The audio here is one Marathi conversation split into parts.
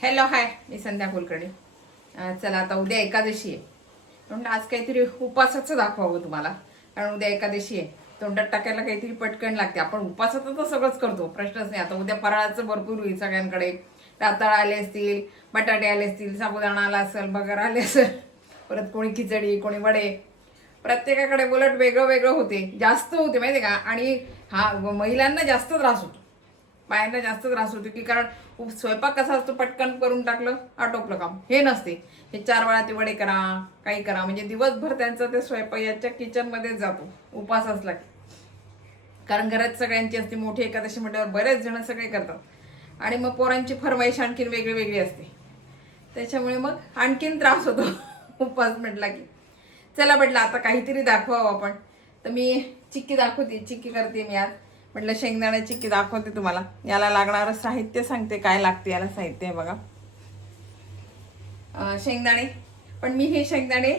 हॅलो हाय, मी संध्या कुलकर्णी. चला आता उद्या एकादशी आहे, म्हणून आज काहीतरी उपासाचं दाखवावं तुम्हाला. कारण उद्या एकादशी आहे, तोंडात टाकायला काहीतरी पटकन लागते. आपण उपासाचं तर सगळंच करतो, प्रश्नच नाही. आता उद्या फराळाचं भरपूर होईल सगळ्यांकडे. राताळ आले असतील, बटाटे आले असतील, साबुदाणा आला असेल, बगर आले असेल, परत कोणी खिचडी, कोणी वडे. प्रत्येकाकडे उलट वेगळं वेगळं होते, जास्त होते माहिती का. आणि हा महिलांना जास्त त्रास होतो, बायांना जास्त त्रास होतो की कारण स्वयंपाक कसा असतो, पटकन करून टाकलं आटोपलं काम, हे नसते. हे 4 वेळा ते वडे करा, काही करा, म्हणजे दिवसभर त्यांचं ते स्वयंपाक याच्या किचनमध्येच जातो उपास असला की. कारण घरात सगळ्यांची असते, मोठी एकादशी म्हटल्यावर बरेच जण सगळे करतात. आणि मग पोरांची फरमाईश आणखीन वेगळी वेगळी असते, त्याच्यामुळे मग आणखीन त्रास होतो उपास म्हटला की. चला म्हटलं आता काहीतरी दाखवावं आपण, तर मी चिक्की दाखवते, चिक्की करते मी आज. म्हटलं शेंगदाणे चिक्की दाखवते तुम्हाला. याला लागणारं साहित्य सांगते, काय लागते याला साहित्य. बघा, शेंगदाणे. पण मी हे शेंगदाणे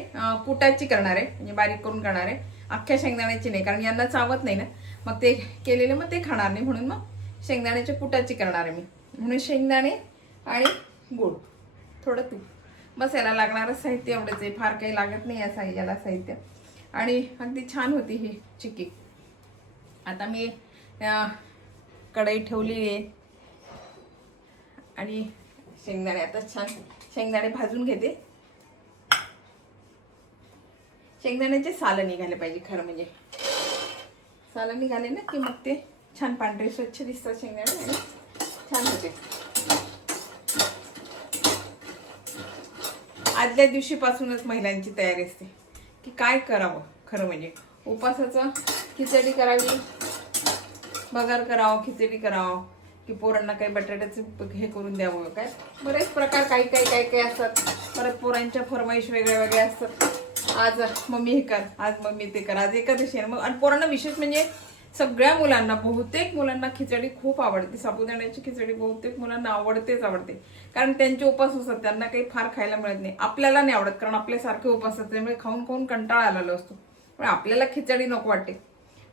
कुटाची करणार आहे, म्हणजे बारीक करून करणार आहे, अख्ख्या शेंगदाण्याची नाही, कारण यांना चावत नाही ना, मग ते केलेले मग ते खाणार नाही, म्हणून मग शेंगदाण्याच्या कुटाची करणार आहे मी. म्हणून शेंगदाणे आणि गूळ, थोडं तूप, बस. याला लागणारं साहित्य एवढंच आहे, फार काही लागत नाही याला साहित्य. आणि अगदी छान होती ही चिक्की. आता मी कढई ठेवली आहे आणि शेंगदाणे आता छान शेंगदाणे भाजून घेते. शेंगदाण्याचे सालं निघाले पाहिजे, खरं म्हणजे सालं निघाले ना की मग ते छान पांढरे स्वच्छ दिसतात शेंगदाणे आणि छान होते. आदल्या दिवशीपासूनच महिलांची तयारी असते की काय करावं. खरं म्हणजे उपासाचं खिचडी करावी, बगार करावं, खिचडी करावं, की पोरांना काही बटाट्याचं हे करून द्यावं, काय बरेच प्रकार काही काही काही काही असतात. परत पोरांच्या फरमाईश वेगळ्या वेगळ्या असतात. आज मम्मी हे कर, आज मम्मी ते कर, आज एकादशी आहे. मग आणि पोरांना विशेष म्हणजे सगळ्या मुलांना, बहुतेक मुलांना खिचडी खूप आवडते. साबुदाण्याची खिचडी बहुतेक मुलांना आवडते. कारण त्यांचे उपास असतात, त्यांना काही फार खायला मिळत नाही. आपल्याला नाही आवडत, कारण आपल्यासारखे उपास असतात, त्यामुळे खाऊन खाऊन कंटाळा आलेला असतो. पण आपल्याला खिचडी नको वाटते,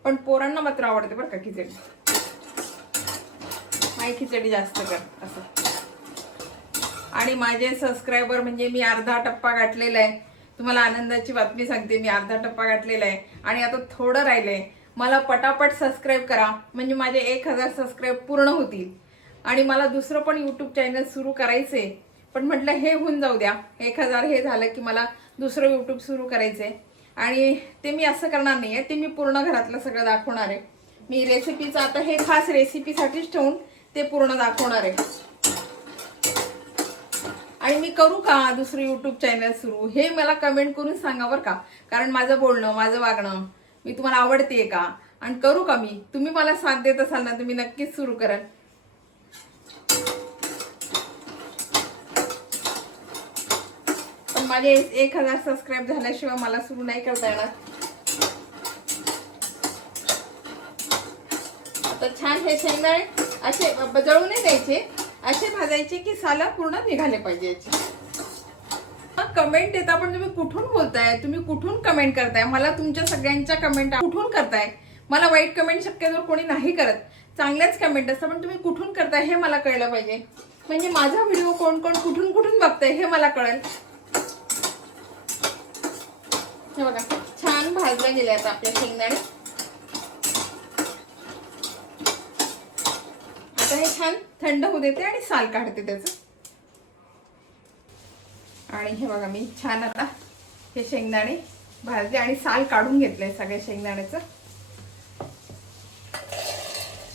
पण पोरांना मात्र आवडते बरं का खिचडी. माई खिचडी जास्त कर असं. आणि माझे सबस्क्रायबर, म्हणजे मी अर्धा टप्पा गाठलेला आहे. तुम्हाला आनंदाची बातमी सांगते, मी अर्धा टप्पा गाठलेला आहे आणि आता थोडं राहिलंय. मला पटापट सबस्क्राईब करा, म्हणजे माझे 1000 सबस्क्राईब पूर्ण होतील. आणि मला दुसरं पण यूट्यूब चॅनल सुरू करायचंय, पण म्हटलं हे होऊन जाऊ द्या. 1000 हे झालं की मला दुसरं यूट्यूब सुरू करायचंय. आणि ते मी असं करणार नाहीये, ते मी पूर्ण घरातलं सगळं दाखवणार आहे. मी रेसिपीचं आता हे खास रेसिपीसाठीच ठेवून ते पूर्ण दाखवणार आहे. आणि मी करू का दुसरं यूट्यूब चॅनल सुरू, हे मला कमेंट करून सांगा बरं का. कारण माझं बोलणं, माझं वागणं मी तुम्हाला आवडतेय का, आणि करू का मी. तुम्ही मला साथ देत असाल ना, तुम्ही नक्कीच सुरू कराल. पण माझे 1000 सबस्क्राईब झाल्याशिवाय मला सुरू नाही करता येणार. आता छान हे शेंगदाणे असे जळू नाही द्यायचे, असे भाजायचे की साला पूर्ण निघाले पाहिजे याचे. कमेंट येतात, पण तुम्ही कुठून बोलताय, तुम्ही कुठून कमेंट करताय, मला तुमच्या सगळ्यांच्या कमेंट कुठून करताय. मला वाईट कमेंट शक्यतो कोणी नाही करत, चांगल्याच कमेंट असतात, पण तुम्ही कुठून करताय हे मला कळलं पाहिजे. म्हणजे माझा व्हिडिओ कोण कोण कुठून कुठून बघताय हे मला कळेल. हे बघा छान भाजले गेले आता आपले शेंगदाणे. आता हे छान थंड होऊ देते आणि साल काढते त्याचं. आणि हे बघा मी छान आता हे शेंगदाणे भाजले आणि साल काढून घेतलंय सगळ्या शेंगदाण्याचं.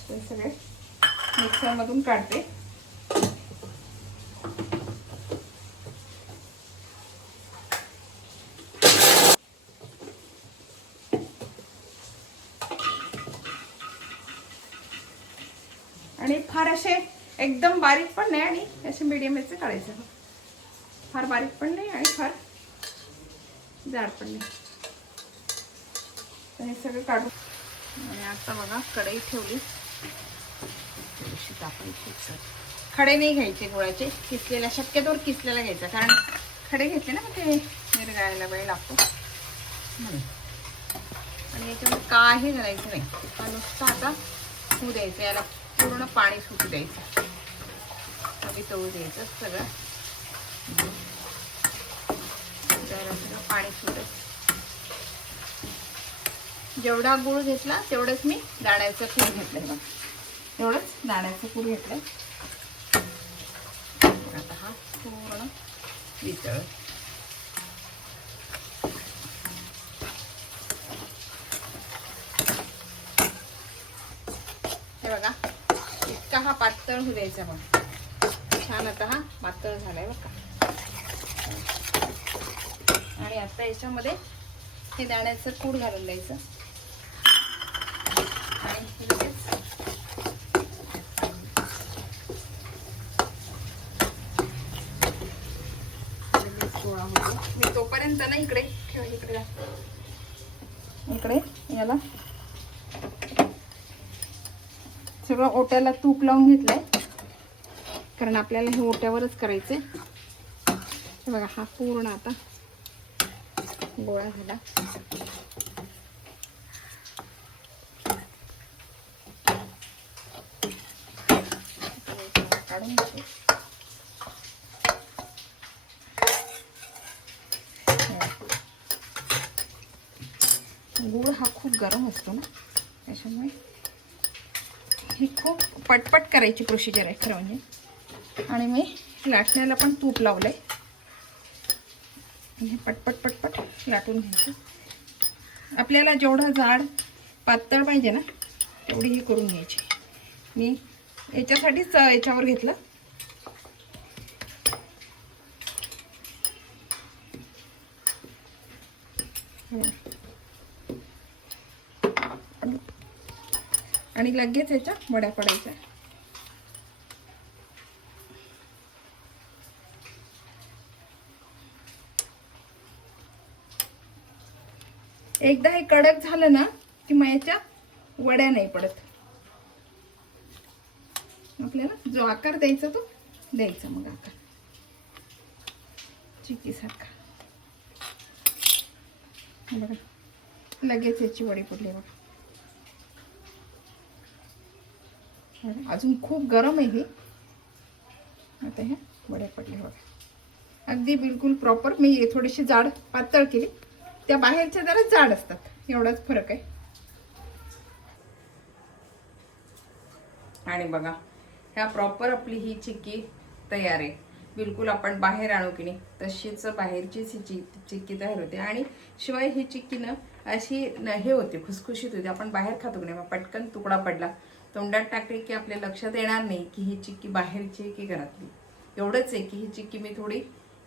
ते सगळे मिक्सर मधून काढते. आणि फार असे एकदम बारीक पण नाही आणि असे मीडियम याचे काढायचे. फार बारीक पण नाही आणि फार जाड पण नाही. हे सगळं काढून. आणि आता बघा कढई ठेवली. खडे नाही घ्यायचे गुळाचे, किसलेला, शक्यतोवर किसलेला घ्यायचा, कारण खडे घेतले ना मग ते विरघळायला वेळ लागतो म्हणून. आणि याच्यामध्ये काही घालायचं नाही, नुसतं आता होऊ द्यायचं, याला पूर्ण पाणी सुटू द्यायचं. वितळू द्यायचं सगळं. जरा सगळं पाणी सुटत. जेवढा गुळ घेतला तेवढंच मी दाण्याचं कूट घेतलंय बघा. एवढंच दाण्याचं कूट घेतलंय. आता हा पूर्ण वितळ. हे बघा इतका हा पातळ होऊ द्यायचा बघा. छान आता हा पातळ झालाय बघा. आणि आता याच्यामध्ये हे दाण्याचं कूट घालून द्यायचं. आणि लगेच गोळा होतो. मी तोपर्यंत ना इकडे याला सगळं ओट्याला तूप लावून घेतलंय, कारण आपल्याला हे ओट्यावरच करायचंय. हे बघा हा पूर्ण आता गोळा झाला. काढून घेतो. गुळ हा खूप गरम असतो ना, त्याच्यामुळे ही खूप पटपट करायची प्रोसिजर आहे खरं म्हणजे. आणि मी लाटण्याला पण तूप लावलंय. हे पटपट पटपट लाटून घ्यायचं. आपल्याला जेवढं जाड पातळ पाहिजे ना तेवढी ही करून घ्यायची. मी याच्यासाठीच याच्यावर घेतलं. आणि लगेच याच्या वड्या पडायच्या. एकदा हे कडक झालं ना की मग याच्या वड्या नाही पडत. आपल्याला जो आकार द्यायचा तो द्यायचा. मग आकार चिक्की सारखा बघा लगेच याची वडी पडली बघा. अजून खूप गरम आहे हे. आता ह्या वड्या पडल्या बघा. अगदी बिलकुल प्रॉपर. मी थोडीशी जाड पातळ केली. त्या बाहेरच्या जरा जाड असतात, एवढाच फरक आहे. आणि बघा ह्या प्रॉपर आपली ही चिक्की तयार आहे. बिलकुल आपण बाहेर आणू की नाही तशीच बाहेरचीच ही चिक्की तयार होते. आणि शिवाय ही चिक्की ना अशी हे होते, खुसखुशीत होते. आपण बाहेर खातो की नाही, पटकन तुकडा पडला तोंडात टाकले की आपल्या लक्षात येणार नाही की ही चिक्की बाहेरची आहे की घरातली. एवढंच आहे की ही चिक्की मी थोडी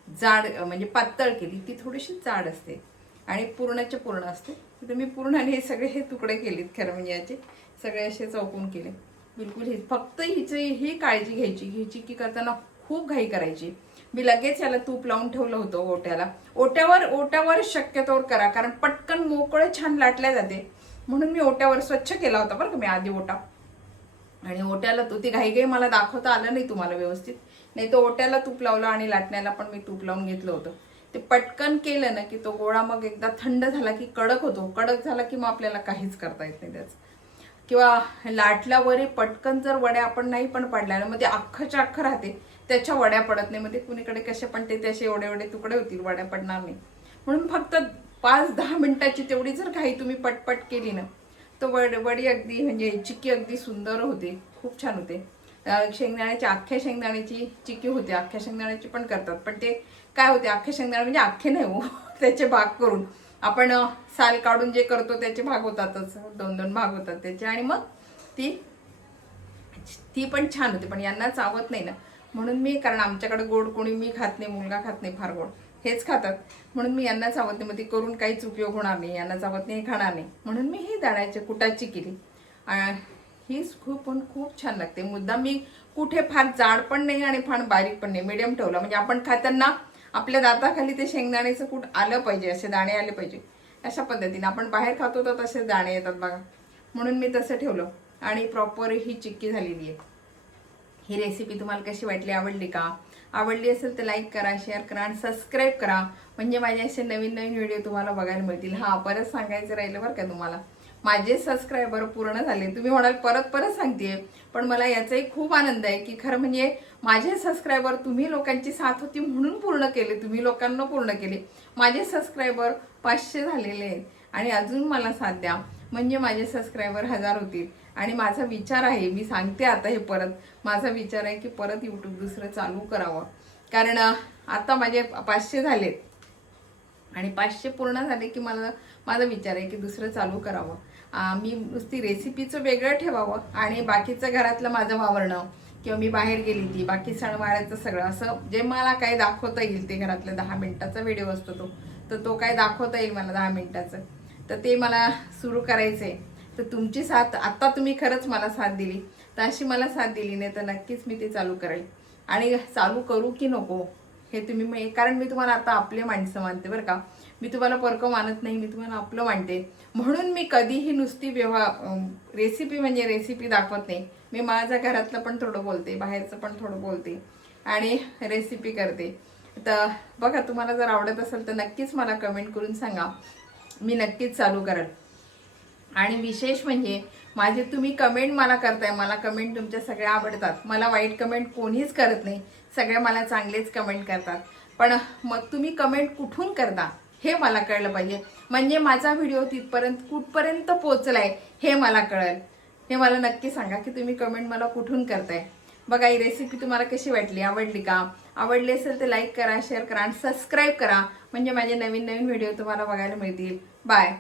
जाड म्हणजे पातळ केली, ती थोडीशी जाड असते आणि पूर्णचे पूर्ण असते. तर मी पूर्णाने हे सगळे हे तुकडे केलेत खरं म्हणजे. याचे सगळे असे चौकून केले. बिलकुल ही फक्त ही काळजी घ्यायची. ही चिक्की करताना खूप घाई करायची. मी लगेच याला तूप लावून ठेवलं होतं ओट्याला. ओट्यावर शक्यतोवर करा, कारण पटकन मोकळं छान लाटल्या जाते. म्हणून मी ओट्यावर स्वच्छ केला होता बरं का मी आधी ओटा. आणि ओट्याला ती घाई मला दाखवता आलं नाही तुम्हाला व्यवस्थित. नाही तर ओट्याला तूप लावलं आणि लाटण्याला पण मी तूप लावून घेतलं होतं. ते पटकन केलं ना की तो गोळा मग एकदा थंड झाला की कडक होतो. कडक झाला की मग आपल्याला काहीच करता येत नाही त्याचं. किंवा लाटल्यावरही पटकन जर वड्या आपण नाही पण पडल्या ना मग ते अख्खच्या अख्खं राहते, त्याच्या वड्या पडत नाही. मग ते कुणीकडे कसे पण ते असे एवढे तुकडे होतील, वड्या पडणार नाही. म्हणून फक्त 5-10 मिनिटाची तेवढी जर काही तुम्ही पटपट केली ना तर वडी अगदी म्हणजे चिक्की अगदी सुंदर होते, खूप छान होते. शेंगदाण्याची अख्ख्या शेंगदाण्याची चिक्की होते. अख्ख्या शेंगदाण्याची पण करतात, पण ते काय होते अख्खे शेंगदाणे म्हणजे अख्खे नाही हो त्याचे भाग करून आपण साल काढून जे करतो त्याचे भाग होतातच. 2-2 भाग होतात त्याचे. आणि मग ती पण छान होते. पण यांना चावत नाही ना म्हणून मी, कारण आमच्याकडे गोड कोणी मी खात नाही, मुलगा खात नाही फार गोड, हेच खातात. म्हणून मी यांना चावत नाही. मग ती करून काहीच उपयोग होणार नाही. यांना चावत नाही, खाणार नाही. म्हणून मी ही दाण्याच्या कुटाची केली. ही खूप छान लागते. मुद्दाम मी कुठे फार जाड पण नाही आणि फार बारीक पण नाही, मीडियम ठेवला. म्हणजे आपण खाताना आपल्या दाताखाली ते शेंगदाण्याचं कूट आलं पाहिजे, असे दाणे आले पाहिजे. अशा पद्धतीने आपण बाहेर खातो तर तसे दाणे येतात बघा. म्हणून मी तसं ठेवलं. आणि प्रॉपर ही चिक्की झालेली आहे. ही रेसिपी तुम्हाला कशी वाटली, आवडली का? आवडली असेल तर लाईक करा, शेअर करा आणि सबस्क्राईब करा. म्हणजे माझे असे नवीन व्हिडिओ तुम्हाला बघायला मिळतील. परत सांगायचं राहिलं बरं का तुम्हाला, माझे सबस्क्रायबर पूर्ण झाले. तुम्ही म्हणाल परत परत सांगते, पण मला याचाही खूप आनंद आहे की खरं म्हणजे माझे सबस्क्रायबर तुम्ही लोकांची साथ होती म्हणून पूर्ण केले, तुम्ही लोकांना पूर्ण केले. माझे सबस्क्रायबर 500 झालेले आहेत आणि अजून मला साथ द्या म्हणजे माझे सबस्क्रायबर 1000 होतील. आणि माझा विचार आहे, मी सांगते आता हे परत, माझा विचार आहे की परत यूट्यूब दुसरं चालू करावं. कारण आता माझे 500 झालेत आणि 500 पूर्ण झाले की मला माझा विचार आहे की दुसरं चालू करावं. मी नुसती रेसिपीचं वेगळं ठेवावं आणि बाकीचं घरातलं माझं वावरणं किंवा मी बाहेर गेली ती बाकी सणवाराचं सगळं असं जे मला काही दाखवता येईल ते घरातलं 10 मिनिटाचा व्हिडिओ असतो तो काय दाखवता येईल मला 10 मिनिटाचं, तर ते मला सुरू करायचं आहे. तर तुमची साथ आता तुम्ही खरंच मला साथ दिली, तर अशी मला साथ दिली नाही तर नक्कीच मी ते चालू करेल. आणि चालू करू की नको हे तुम्ही, कारण मी तुम्हाला आता आपले माणसं मानते बरं का, मी तुम्हाला परकं मानत नाही, मी तुम्हाला आपलं मानते. म्हणून मी कधीही नुसती रेसिपी म्हणजे रेसिपी दाखवत नाही. मी माझ्या घरातलं पण थोडं बोलते, बाहेरचं पण थोडं बोलते आणि रेसिपी करते. तर बघा, तुम्हाला जर आवडत असेल तर नक्कीच मला कमेंट करून सांगा, मी नक्कीच चालू करेल. आणि विशेष म्हणजे माझे तुम्ही कमेंट मला करताय, मला कमेंट तुमच्या सगळ्या आवडतात, मला वाईट कमेंट कोणीच करत नाही, सगळ्या मला चांगलेच कमेंट करतात. पण मग तुम्ही कमेंट कुठून करता हे मला कळलं पाहिजे, म्हणजे माझा व्हिडिओ तिथपर्यंत कुठपर्यंत पोहोचलाय हे मला कळेल. हे मला नक्की सांगा की तुम्ही कमेंट मला कुठून करताय. बघा, ही रेसिपी तुम्हाला कशी वाटली, आवडली का? आवडली असेल तर लाईक करा, शेअर करा आणि सबस्क्राईब करा, म्हणजे माझे नवीन नवीन व्हिडिओ तुम्हाला बघायला मिळतील. बाय.